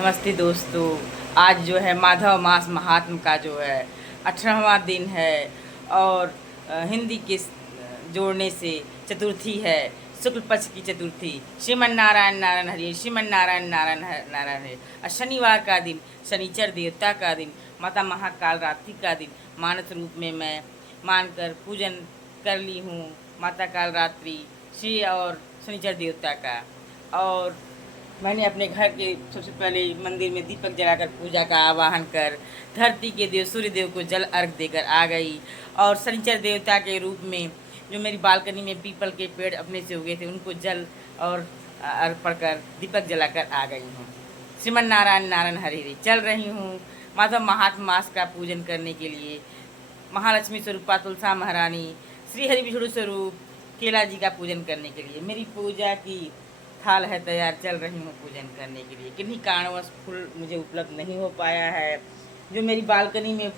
नमस्ते दोस्तों। आज जो है माधव मास महात्म का जो है 18वां दिन है और हिंदी के जोड़ने से चतुर्थी है, शुक्ल पक्ष की चतुर्थी। श्रीमन नारायण नारायण हरि, श्रीमन नारायण नारायण नारायण हरि। और शनिवार का दिन, शनिचर देवता का दिन, माता महाकाल रात्रि का दिन मानस रूप में मैं मानकर पूजन कर ली हूँ माता काल रात्रि श्री और शनिचर देवता का। और मैंने अपने घर के सबसे पहले मंदिर में दीपक जलाकर पूजा का आवाहन कर धरती के देव सूर्य देव को जल अर्घ देकर आ गई। और शनिचर देवता के रूप में जो मेरी बालकनी में पीपल के पेड़ अपने से उगे थे उनको जल और अर्पण कर दीपक जलाकर आ गई हूँ। श्रीमन नारायण नारायण हरि हरि चल रही हूँ माधव महात्म मास का पूजन करने के लिए। महालक्ष्मी स्वरूपा तुलसा महारानी श्री हरि विष्णु स्वरूप केला जी का पूजन करने के लिए मेरी पूजा की थाल है तैयार। चल रही हूँ पूजन करने के लिए। किन्हीं कारणवश फूल मुझे उपलब्ध नहीं हो पाया है। जो मेरी बालकनी में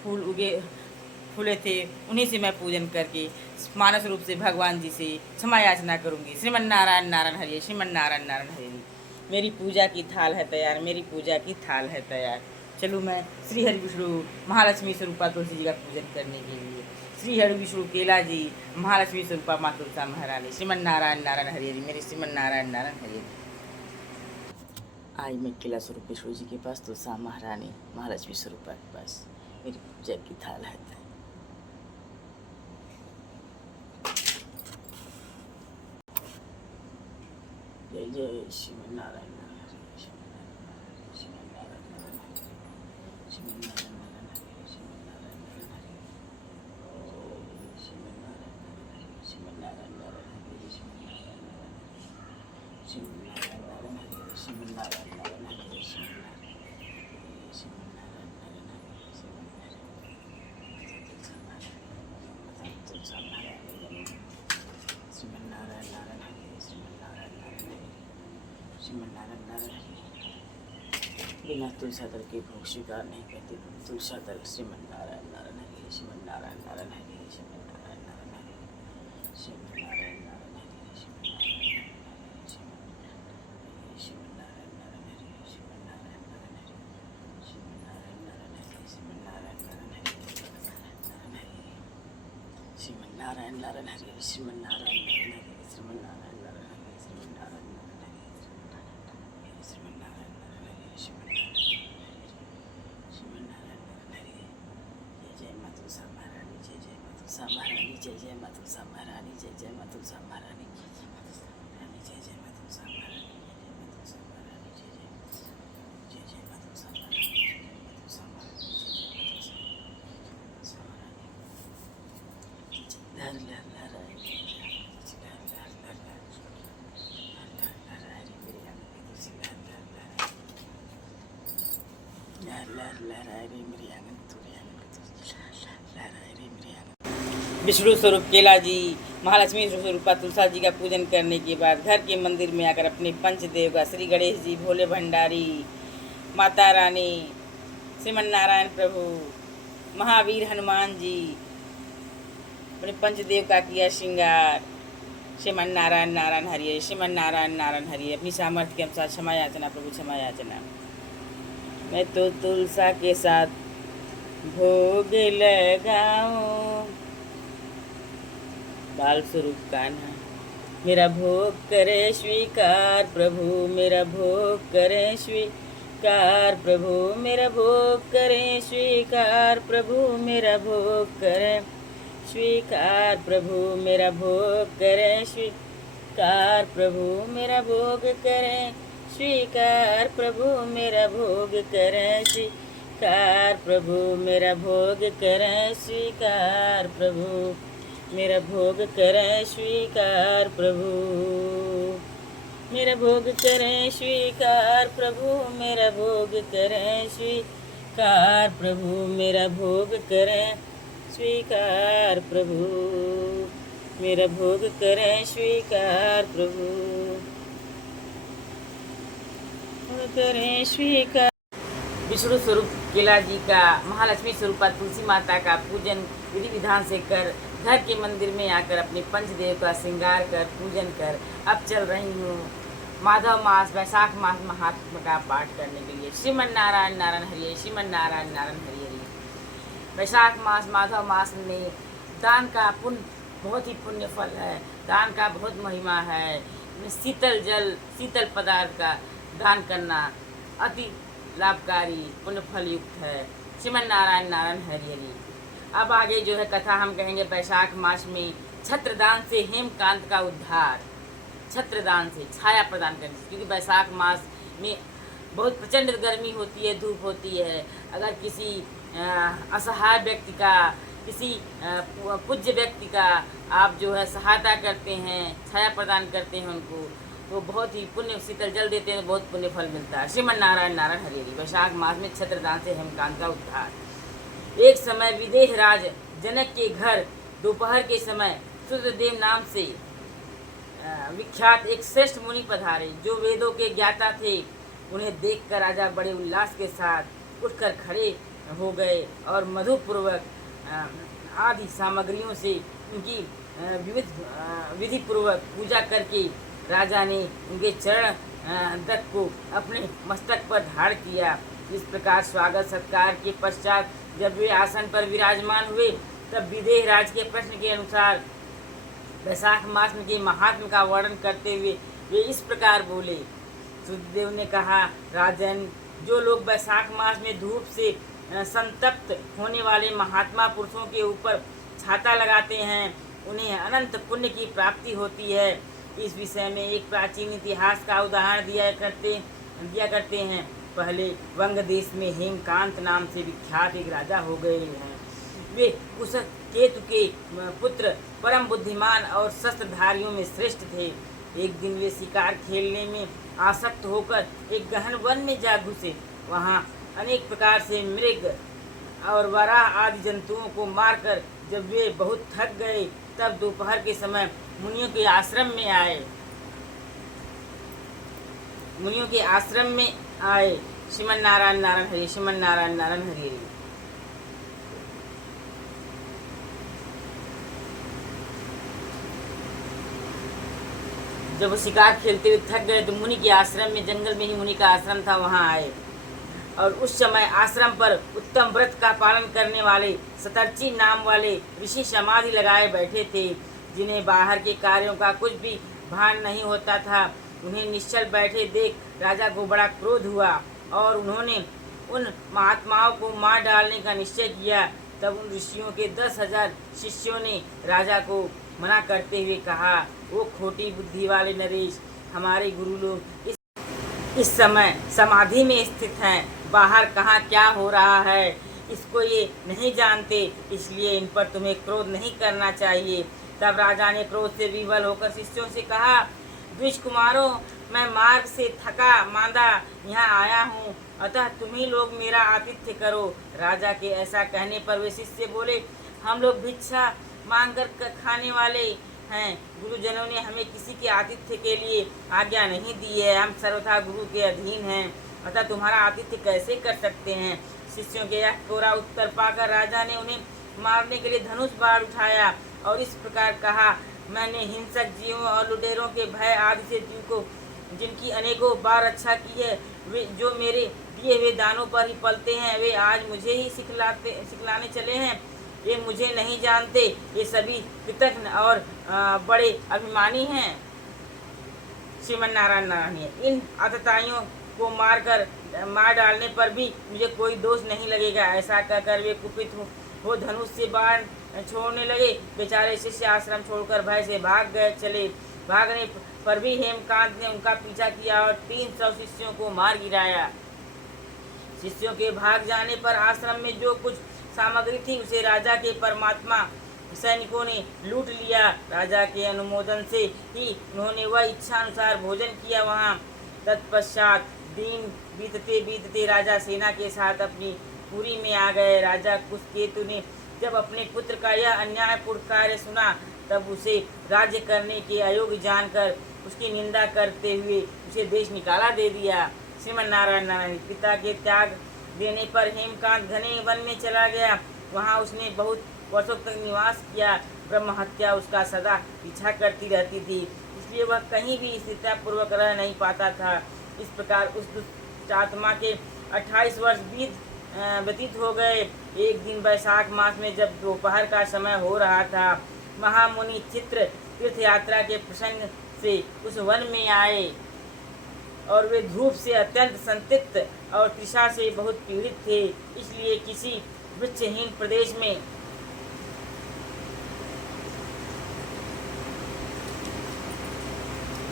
फूले थे उन्हीं से मैं पूजन करके मानस रूप से भगवान जी से क्षमा याचना करूँगी। श्रीमन नारायण नारायण हरि, श्रीमन नारायण नारायण हरि। मेरी पूजा की थाल है तैयार, मेरी पूजा की थाल है तैयार। चलूँ मैं श्री हरि विष्णु महालक्ष्मी स्वरूपा तुलसी जी का पूजन करने के लिए। श्री हरि विष्णु केला जी, महालक्ष्मी स्वरूपा माँ तुलसा महारानी, श्रीमन नारायण नारायण हरि हरि। मेरे श्रीमन नारायण नारायण हरि हरि। आई मैं केला स्वरूप विष्णु जी के पास, तुलसा महारानी महालक्ष्मी स्वरूपा के पास मेरी पूजा की थाल है। जय जय श्रीमन नारायण बिना तुलसा दल के भोग स्वीकार नहीं करते। तुलसा दल श्रीमन नारायण नारायण हरि, श्रीमन नारायण नारायण हरि, श्रीमन नारायण नारायण हरि, श्रीमन नारायण नारायण हरि, श्रीमन नारायण नारायण हरि, श्रीमन नारायण नारायण हरि, श्रीमन नारायण नारायण हरि, श्रीमन नारायण नारायण हरि, श्रीमन नारायण नारायण हरि, श्रीमन नारायण नारायण हरि, श्रीमन नारायण नारायण हरि, श्रीमन नारायण नारायण हरि, श्रीमन नारायण नारायण हरि, श्रीमन महारानी, जय जय मातुलसा महारानी, जय जय मातुलसा महारानी, जय जय मातुलसा महारानी, जय जय मातुलसा महारानी, जय विष्णु स्वरूप केला जी, महालक्ष्मी स्वरूपा तुलसा जी का पूजन करने के बाद घर के मंदिर में आकर अपने पंचदेव का श्री गणेश जी, भोले भंडारी, माता रानी, श्रीमन नारायण प्रभु, महावीर हनुमान जी, अपने पंचदेव का किया श्रृंगार। श्रीमन नारायण नारायण हरि, श्रीमन नारायण नारायण हरि। अपनी सामर्थ्य के अनुसार क्षमा याचना प्रभु, क्षमा याचना। मैं तो तुलसा के साथ भोग लगाऊं, बाल स्वरूप कान्हा मेरा भोग करे स्वीकार प्रभु, मेरा भोग करे स्वीकार प्रभु, मेरा भोग करे स्वीकार प्रभु, मेरा भोग करे स्वीकार प्रभु, मेरा भोग करे स्वीकार प्रभु, मेरा भोग करे स्वीकार प्रभु, मेरा भोग करे स्वीकार प्रभु, मेरा भोग करे स्वीकार प्रभु, मेरा भोग करें स्वीकार प्रभु, मेरा भोग करें स्वीकार प्रभु, मेरा भोग करें स्वीकार प्रभु, मेरा भोग करें स्वीकार प्रभु, मेरा भोग करें स्वीकार प्रभु, करें स्वीकार। विष्णु स्वरूप केला जी का, महालक्ष्मी स्वरूपा तुलसी माता का पूजन विधि विधान से कर घर के मंदिर में आकर अपने पंचदेव का श्रृंगार कर पूजन कर अब चल रही हूँ माधव मास वैशाख मास महात्म का पाठ करने के लिए श्रीमन नारायण नारायण हरिये, श्रीमन नारायण नारायण हरिये। वैशाख मास माधव मास में दान का पुण्य बहुत ही पुण्य फल है, दान का बहुत महिमा है। शीतल जल शीतल पदार्थ का दान करना अति लाभकारी पुण्य फल युक्त है। श्रीमन नारायण नारायण हरि हरि। अब आगे जो है कथा हम कहेंगे वैशाख मास में छत्रदान से हेमकांत का उद्धार। छत्रदान से छाया प्रदान करने से, क्योंकि वैशाख मास में बहुत प्रचंड गर्मी होती है, धूप होती है। अगर किसी असहाय व्यक्ति का, किसी पूज्य व्यक्ति का आप जो है सहायता करते हैं, छाया प्रदान करते हैं उनको, तो बहुत ही पुण्य, शीतल जल देते हैं, बहुत पुण्य फल मिलता है। श्रीमन नारायण नारायण हरि हरि। वैशाख मास में छत्रदान से हेमकांत का उद्धार। एक समय विदेह राज जनक के घर दोपहर के समय शुद्रदेव नाम से विख्यात एक श्रेष्ठ मुनि पधारे, जो वेदों के ज्ञाता थे। उन्हें देखकर राजा बड़े उल्लास के साथ उठकर खड़े हो गए और मधुपूर्वक आदि सामग्रियों से उनकी विधि पूर्वक पूजा करके राजा ने उनके चरण दत्त को अपने मस्तक पर धारण किया। इस प्रकार स्वागत सत्कार के पश्चात जब वे आसन पर विराजमान हुए, तब विदेह राज के प्रश्न के अनुसार वैशाख मास के महात्म का वर्णन करते हुए वे इस प्रकार बोले। सुखदेव ने कहा, राजन, जो लोग वैशाख मास में धूप से संतप्त होने वाले महात्मा पुरुषों के ऊपर छाता लगाते हैं, उन्हें अनंत पुण्य की प्राप्ति होती है। इस विषय में एक प्राचीन इतिहास का उदाहरण दिया करते हैं। पहले वंग देश में हेमकांत नाम से विख्यात एक राजा हो गए हैं। वे कुश केतु के पुत्र, परम बुद्धिमान और शस्त्रधारियों में श्रेष्ठ थे। एक दिन वे शिकार खेलने में आसक्त होकर एक गहन वन में जा घुसे। वहाँ अनेक प्रकार से मृग और वराह आदि जंतुओं को मारकर जब वे बहुत थक गए, तब दोपहर के समय मुनियों के आश्रम में आए। श्रीमन नारायण नारायण हरि, श्रीमन नारायण नारायण हरि हरि। जब वो शिकार खेलते हुए थक गए तो मुनि के आश्रम में, जंगल में ही मुनि का आश्रम था, वहाँ आए। और उस समय आश्रम पर उत्तम व्रत का पालन करने वाले सतर्ची नाम वाले ऋषि समाधि लगाए बैठे थे, जिन्हें बाहर के कार्यों का कुछ भी भान नहीं होता था। उन्हें निश्चल बैठे देख राजा को बड़ा क्रोध हुआ और उन्होंने उन महात्माओं को मार डालने का निश्चय किया। तब उन ऋषियों के 10,000 शिष्यों ने राजा को मना करते हुए कहा, वो खोटी बुद्धि वाले नरेश, हमारे गुरु लोग इस समय समाधि में स्थित हैं, बाहर कहाँ क्या हो रहा है इसको ये नहीं जानते, इसलिए इन पर तुम्हें क्रोध नहीं करना चाहिए। तब राजा ने क्रोध से विवल होकर शिष्यों से कहा, द्विज कुमारों, मैं मार्ग से थका मांदा यहाँ आया हूँ, अतः तुम ही लोग मेरा आतिथ्य करो। राजा के ऐसा कहने पर वे शिष्य बोले, हम लोग भिक्षा मांगकर खाने वाले हैं, गुरुजनों ने हमें किसी के आतिथ्य के लिए आज्ञा नहीं दी है, हम सर्वथा गुरु के अधीन हैं, अतः तुम्हारा आतिथ्य कैसे कर सकते हैं। शिष्यों के यह कोरा उत्तर पाकर राजा ने उन्हें मारने के लिए धनुष बाण उठाया और इस प्रकार कहा, मैंने हिंसक जीवों और लुटेरों के भय आदि से जिनकी अनेकों बार रक्षा की है, वे जो मेरे दिए हुए दानों पर ही पलते हैं, वे आज मुझे ही सिखलाने चले हैं। ये मुझे नहीं जानते, ये सभी कृतज्ञ और बड़े अभिमानी हैं। श्रीमन नारायण नारायण। इन आतताइयों को मार डालने पर भी मुझे कोई दोष नहीं लगेगा। ऐसा कहकर वे कुपित हो धनुष से बाण छोड़ने लगे। बेचारे शिष्य आश्रम छोड़कर भय से भागने पर भी हेमकांत ने उनका पीछा किया और 300 शिष्यों को मार गिराया। शिष्यों के भाग जाने पर आश्रम में जो कुछ सामग्री थी उसे राजा के परमात्मा सैनिकों ने लूट लिया। राजा के अनुमोदन से ही उन्होंने वह इच्छा अनुसार भोजन किया। वहाँ तत्पश्चात दिन बीतते राजा सेना के साथ अपनी पुरी में आ गए। राजा कुशकेतु ने जब अपने पुत्र का यह अन्यायपूर्ण कार्य सुना, तब उसे राज्य करने के अयोग्य जानकर उसकी निंदा करते हुए उसे देश निकाला दे दिया। श्रीमन नारायण नारायण। पिता के त्याग देने पर हेमकांत घने वन में चला गया। वहाँ उसने बहुत वर्षों तक निवास किया। ब्रह्म हत्या उसका सदा पीछा करती रहती थी, इसलिए वह कहीं भी स्थिरतापूर्वक रह नहीं पाता था। इस प्रकार उस दुष्टात्मा के 28 वर्ष व्यतीत हो गए। एक दिन वैशाख मास में जब दोपहर का समय हो रहा था, महामुनि चित्र तीर्थ यात्रा के प्रसंग से उस वन में आए और वे धूप से अत्यंत संतप्त और तृषा से बहुत पीड़ित थे। इसलिए किसी वृक्षहीन प्रदेश में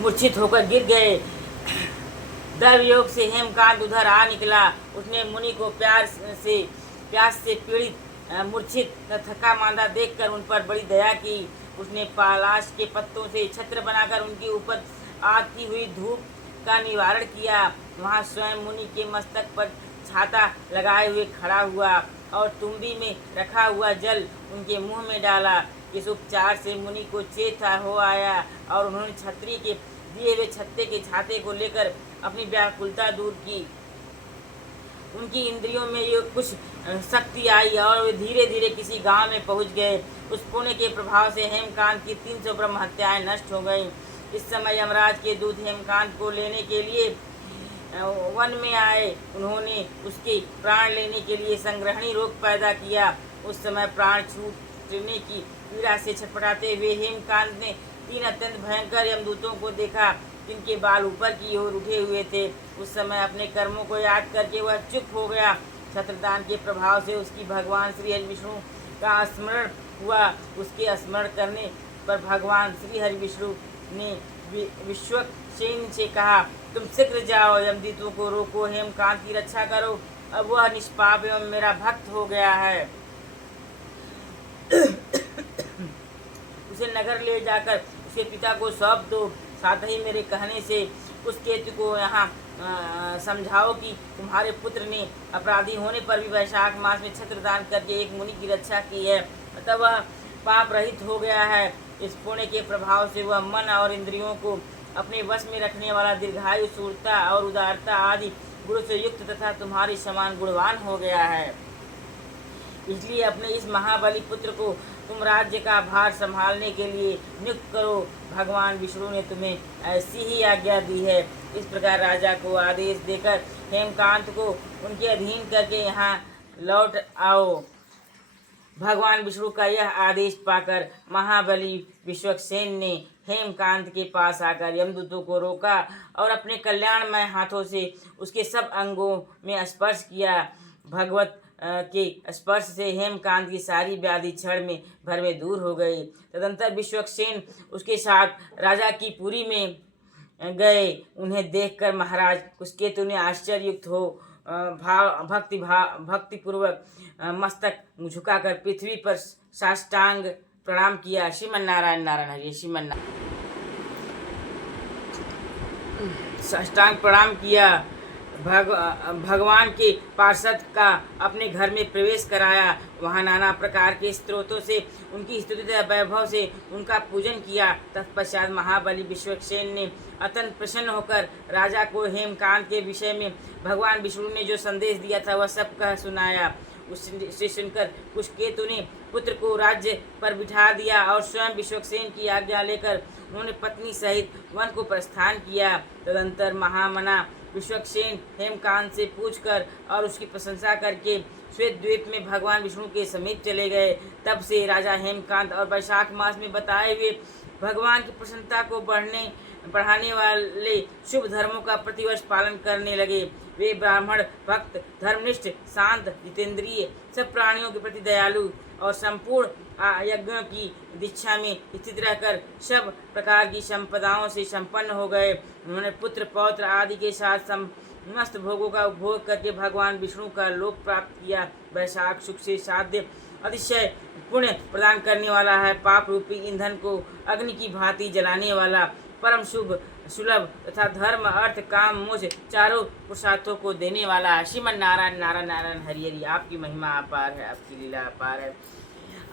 मूर्छित होकर गिर गए। दैव योग से हेमकांत उधर आ निकला। उसने मुनि को प्यास से पीड़ित, मूर्छित, थका मांदा देखकर उन पर बड़ी दया की। उसने पलाश के पत्तों से छत्र बनाकर उनके ऊपर आती हुई धूप का निवारण किया। वहाँ स्वयं मुनि के मस्तक पर छाता लगाए हुए खड़ा हुआ और तुम्बी में रखा हुआ जल उनके मुंह में डाला। इस उपचार से मुनि को चेत हो आया और उन्होंने छत्री के दिए हुए छत्ते के छाते को लेकर अपनी व्याकुलता दूर की। उनकी इंद्रियों में ये कुछ शक्ति आई और वे धीरे धीरे किसी गांव में पहुंच गए। उस पुण्य के प्रभाव से हेमकांत की 300 ब्रह्म हत्याएं नष्ट हो गईं। इस समय यमराज के दूत हेमकांत को लेने के लिए वन में आए। उन्होंने उसके प्राण लेने के लिए संग्रहणी रोग पैदा किया। उस समय प्राण छूटने की पीड़ा से छटपटाते हुए हेमकांत ने 3 अत्यंत भयंकर यमदूतों को देखा, जिनके बाल ऊपर की ओर उठे हुए थे। उस समय अपने कर्मों को याद करके वह चुप हो गया। छत्रदान के प्रभाव से उसकी भगवान श्री हरि विष्णु का स्मरण हुआ। उसके स्मरण करने पर भगवान श्री हरि विष्णु ने विश्वक्सेन से कहा, तुम शीघ्र जाओ, यमदूतों को रोको, हेमकांत की रक्षा करो। अब वह निष्पाप एवं मेरा भक्त हो गया है। उसे नगर ले जाकर उसके पिता को सौंप दो। साथ ही मेरे कहने से उस केतु को यहाँ समझाओ कि तुम्हारे पुत्र ने अपराधी होने पर भी वैशाख मास में छत्रदान करके एक मुनि की रक्षा की है, अतः वह पाप रहित हो गया है। इस पुण्य के प्रभाव से वह मन और इंद्रियों को अपने वश में रखने वाला, दीर्घायु, शूरता और उदारता आदि गुणों से युक्त तथा तुम्हारे समान गुणवान हो गया है। इसलिए अपने इस महाबली पुत्र को तुम राज्य का भार संभालने के लिए नियुक्त करो। भगवान विष्णु ने तुम्हें ऐसी ही आज्ञा दी है। इस प्रकार राजा को आदेश देकर हेमकांत को उनके अधीन करके यहाँ लौट आओ। भगवान विष्णु का यह आदेश पाकर महाबली विश्वक्सेन ने हेमकांत के पास आकर यमदूतों को रोका और अपने कल्याणमय हाथों से उसके सब अंगों में स्पर्श किया। भगवत के स्पर्श से हेमकांत की सारी व्याधि क्षण में भर में दूर हो गई। तदंतर विश्वक्सेन उसके साथ राजा की पुरी में गए। उन्हें देखकर महाराज कुशकेतु ने आश्चर्ययुक्त हो भक्तिपूर्वक मस्तक झुकाकर पृथ्वी पर साष्टांग प्रणाम किया। श्रीमन नारायण नारायण हरि। श्रीमन साष्टांग प्रणाम किया। भगवान के पार्षद का अपने घर में प्रवेश कराया। वहाँ नाना प्रकार के स्त्रोतों से उनकी स्तुति वैभव से उनका पूजन किया। तत्पश्चात महाबली विश्वक्सेन ने अत्यंत प्रसन्न होकर राजा को हेमकांत के विषय में भगवान विष्णु ने जो संदेश दिया था वह सब कह सुनाया। उससे सुनकर कुशकेतु ने पुत्र को राज्य पर बिठा दिया और स्वयं विश्वक्सेन की आज्ञा लेकर उन्होंने पत्नी सहित वन को प्रस्थान किया। तदंतर महामना विश्वक्सेन हेमकांत से पूछकर और उसकी प्रशंसा करके श्वेत द्वीप में भगवान विष्णु के समीप चले गए। तब से राजा हेमकांत और वैशाख मास में बताए हुए भगवान की प्रसन्नता को बढ़ाने वाले शुभ धर्मों का प्रतिवर्ष पालन करने लगे। वे ब्राह्मण भक्त, धर्मनिष्ठ, शांत, जितेंद्रिय, सब प्राणियों के प्रति दयालु और संपूर्ण यज्ञों की दीक्षा में स्थित रहकर सब प्रकार की संपदाओं से संपन्न हो गए। उन्होंने पुत्र, पौत्र आदि के साथ समस्त भोगों का उपभोग करके भगवान विष्णु का लोक प्राप्त किया। वैशाख सुख से साध्य अतिशय पुण्य प्रदान करने वाला है। पाप रूपी ईंधन को अग्नि की भांति जलाने वाला, परम शुभ सुलभ तथा धर्म, अर्थ, काम, मोक्ष चारों पुरुषार्थों को देने वाला है। श्रीमन नारायण नारायण नारायण हरि हरि। आपकी महिमा अपार है, आपकी लीला अपार है।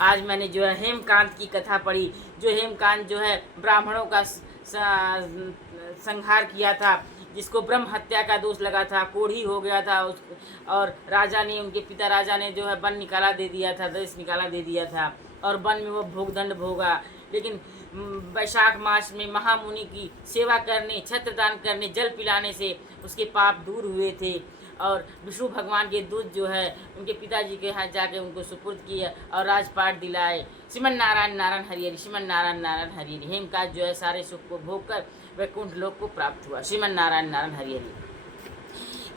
आज मैंने जो है हेमकांत की कथा पढ़ी। जो हेमकांत जो है ब्राह्मणों का संहार किया था, जिसको ब्रह्म हत्या का दोष लगा था, कोढ़ी हो गया था और राजा ने, उनके पिता राजा ने जो है वन निकाला दे दिया था, देश निकाला दे दिया था और वन में वो भोगदंड भोगा। लेकिन वैशाख मास में महामुनि की सेवा करने, छत्रदान करने, जल पिलाने से उसके पाप दूर हुए थे। और विष्णु भगवान के दूत जो है उनके पिताजी के हाथ जाके उनको सुपुर्द किया और राजपाट दिलाए। श्रीमन नारायण नारायण हरि हरि, श्रीमन नारायण नारायण हरि हरि। हेमकाज जो है सारे सुख को भोग कर वैकुंठ लोक को प्राप्त हुआ। श्रीमन नारायण नारायण हरि हरि।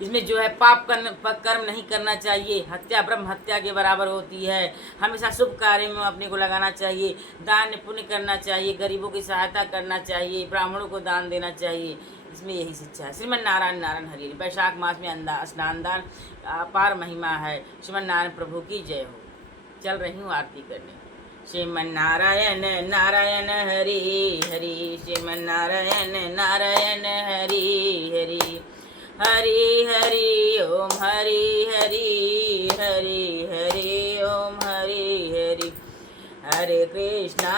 इसमें जो है पाप कर्म नहीं करना चाहिए। हत्या ब्रह्म हत्या के बराबर होती है। हमेशा शुभ कार्य में अपने को लगाना चाहिए। दान पुण्य करना चाहिए, गरीबों की सहायता करना चाहिए, ब्राह्मणों को दान देना चाहिए। इसमें यही शिक्षा है। श्रीमन नारायण नारायण हरि हरि। वैशाख मास में स्नान दान अपार महिमा है। श्रीमन नारायण प्रभु की जय हो। चल रही हूँ आरती करने। श्रीमन नारायण नारायण हरि हरि, श्रीमन नारायण नारायण हरि हरि, हरि हरि ओम हरि हरि, हरि हरि ओम हरि हरि। हरे कृष्णा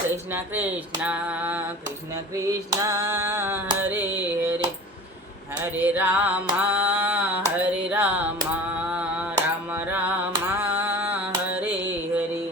कृष्णा कृष्णा कृष्णा कृष्णा हरे हरे, हरे रामा राम राम हरे हरे।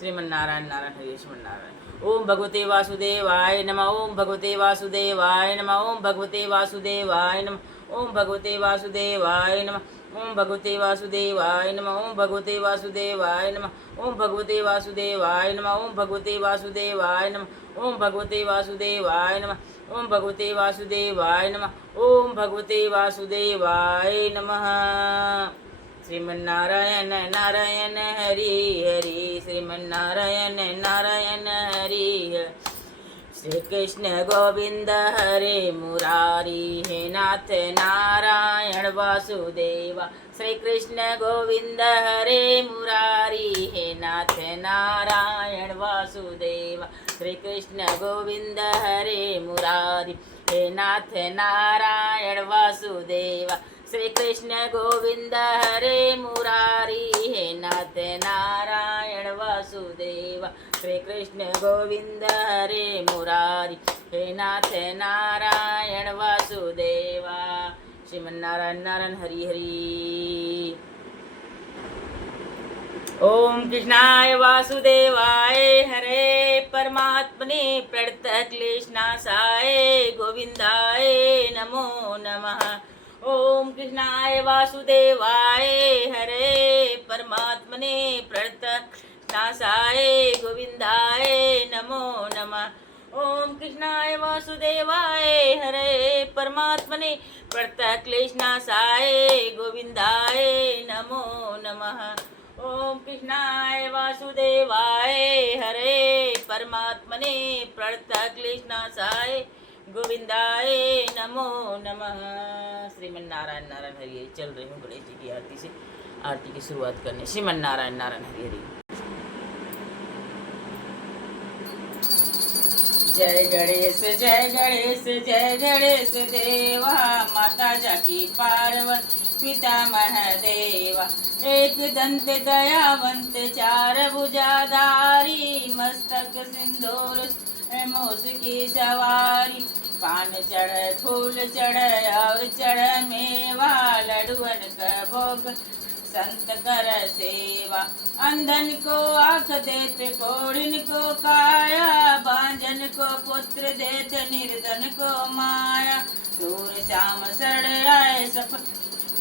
श्रीमन नारायण नारायण हरे। श्रीमन नारायण। ओम भगवते वासुदेवाय नमः। ओम भगवते वासुदेवाय नमः। ओम भगवते वासुदेवाय नमः। ओम भगवते वासुदेवाय नमः। ओम भगवते वासुदेवाय नमः। ओम भगवते वासुदेवाय नमः। ओम भगवते वासुदेवाय नमः। ओम भगवते वासुदेवाय नमः। ओम भगवते वासुदेवाय नमः। ओम भगवते वासुदेवाय नमः। ओम भगवते वासुदेवाय नमः। श्रीमन्नारायण नारायण हरि हरि, श्रीमन्नारायण नारायण हरि हरि। श्री कृष्ण गोविंद हरे मुरारी, हे नाथ नारायण वासुदेवा। श्री कृष्ण गोविंद हरे मुरारी, हे नाथ नारायण वासुदेवा। श्री कृष्ण गोविंद हरे मुरारी, हे नाथ नारायण वासुदेवा। श्री कृष्ण गोविंद हरे मुरारी, हे नाथ नारायण वासुदेवा। श्री कृष्ण गोविंद हरे मुरारी, हे नाथ नारायण वासुदेवा। श्रीमन्नारायण नारायण हरि हरि। ओम कृष्णाय वासुदेवाय हरे परमात्मने प्रणत क्लेशनाशाय गोविंदाय नमो नमः। ओम कृष्णाय वासुदेवाय हरे परमात्मने प्रणत नाशाय गोविंदाय नमो नमः। ओम कृष्णाय वासुदेवाय हरे परमात्मने प्रणत क्लेशनाशाय गोविंदाय नमो नमः। ओम कृष्णाय वासुदेवाय हरे परमात्मने प्रणत क्लेशनाशाय गोविंदाय नमो नमः। श्रीमन नारायण नारायण हरि हरि। चल रही हूँ गणेश जी की आरती से। आरती की शुरुआत करने। श्रीमन नारायण नारायण हरि हरि। जय गणेश जय गणेश जय गणेश देवा, माता जाकी पार्वती पिता महादेवा। एक दंत दयावंत चार भुजाधारी, मस्तक सिंदूर मोस की सवारी। पान चढ़ फूल चढ़ और चढ़ मेवा, लडुअन का भोग संत कर सेवा। अंधन को आँख देत कोढ़िन को काया, बांझन को पुत्र देत निर्धन को माया। सूर श्याम शरण आए सफल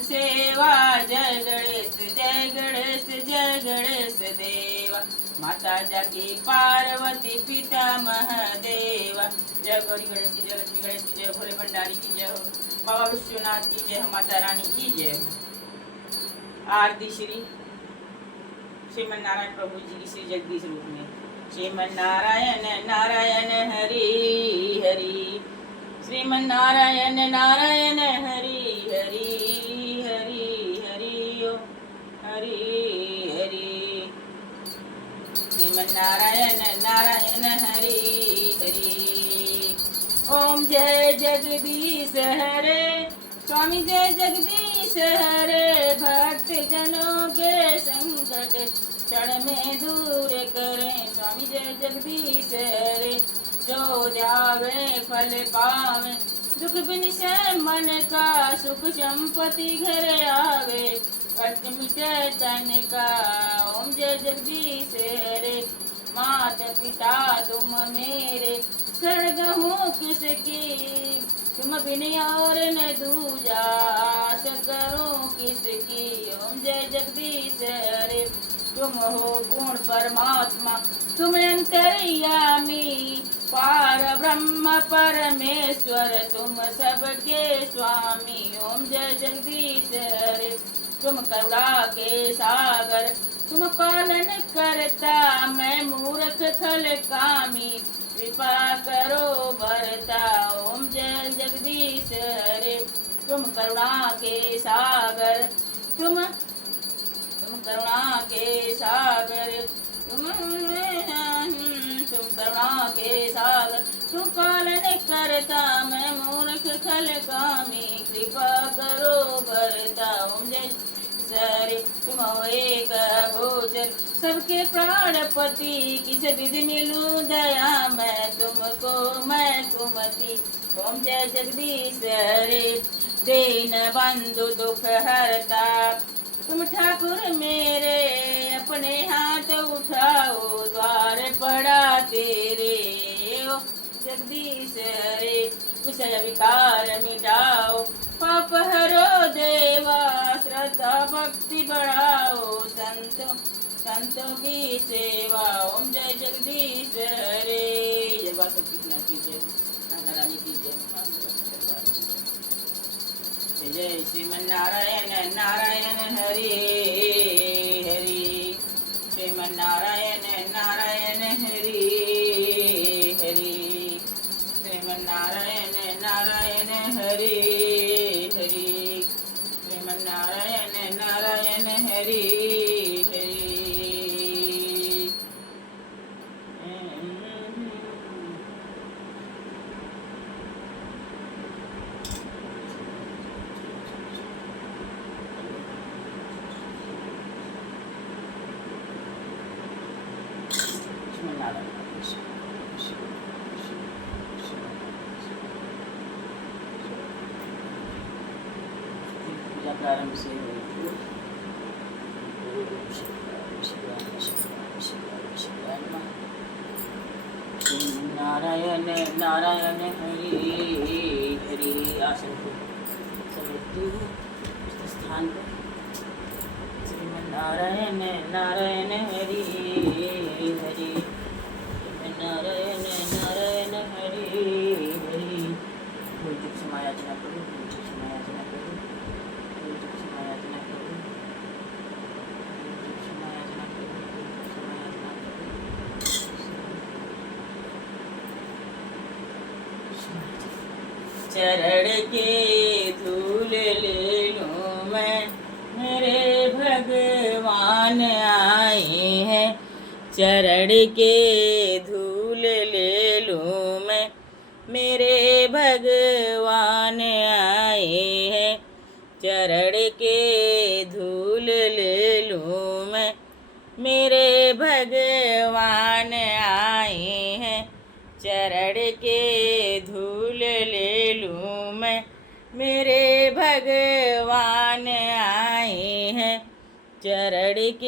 सेवा, जय गणेश जय गणेश जय गणेश देवा। माता जाकी पार्वती पिता महादेवा। जय गौरी गणेश की जय, लक्ष्मी गणेश की जय, भोले भंडारी की जय हो, बाबा विश्वनाथ की जय, माता रानी की जय हो। आरती श्री श्रीमन नारायण प्रभु जी की श्री जगदीश रूप में। श्रीमन नारायण नारायण हरि हरि, श्रीमन नारायण नारायण हरि हरि, हरि हरि ओम हरि हरि। श्रीमन नारायण नारायण हरि हरि। ओम जय जगदीश हरे स्वामी, जय जगदीश हरे। भक्त जनों के संकट क्षण में दूर करें, स्वामी जय जगदीश हरे। जो ध्यावे फल पावे, दुख बिन मन का सुख संपत्ति घर आवे। कष्ट मिटे तन का, ओम जय जगदीश हरे। माता पिता तुम मेरे, शरण हूँ किसकी, तुम बिन और न दूजा, आस करो किसकी। ओम जय जगदीश हरे, तुम हो पूर्ण परमात्मा, तुम अंतर्यामी, पार ब्रह्म परमेश्वर, तुम सबके स्वामी। ओम जय जगदीश हरे, तुम करुणा के सागर, तुम पालन करता, मैं मूर्ख खल कामी, कृपा करो भरता। ओम जय जगदीश हरे, तुम करुणा के सागर, तुम करुणा के सागर, तुम करुणा के सागर, तुम पालन करता, मैं मूर्ख खल कामी, कृपा करो भरता। ओम जय सरे, तुम हो एक गोचर, सबके प्राणपति, किस विधि मिलूं दया मैं तुमको, मैं कुमति। ओम जय जगदीश हरे, दीन बंधु दुख हरता, तुम ठाकुर मेरे, अपने हाथ उठाओ, द्वार पड़ा तेरे। ओ जगदीश हरे, विषय विकार मिटाओ, पाप हरो देवा, श्रद्धा भक्ति बढ़ाओ, संतों की सेवा। ओम जय जगदीश हरे। जय बाबा कृष्ण की जय, माता रानी की जय। जय श्रीमन्नारायण नारायण हरि हरि, श्रीमन्नारायण नारायण हरि हरि, श्रीमन्नारायण नारायण हरि हरि, श्रीमन्नारायण नारायण हरि हरि। पूजा प्रारंभ से नारायण नारायण हरि हरि। आसन को समझती हूँ स्थान पर, श्रीमन्नारायण नारायण हरि हरि, नारायण नारायण हरि हरि। भूल चूक से मायाचना करो, भूल चूक से मायाचना करो, भूल चूक से मायाचना करो, भूल चूक से मायाचना करो, भूल चूक से मायाचना करो। चरण के धूल ले लूं मैं, मेरे भगवान आए हैं। चरण के धूल ले लूं मैं, मेरे भगवान आए हैं। चरण के धूल ले लूं मैं, मेरे भगवान आए हैं। चरण के धूल ले लूं मैं, मेरे भगवान आए हैं। चरण के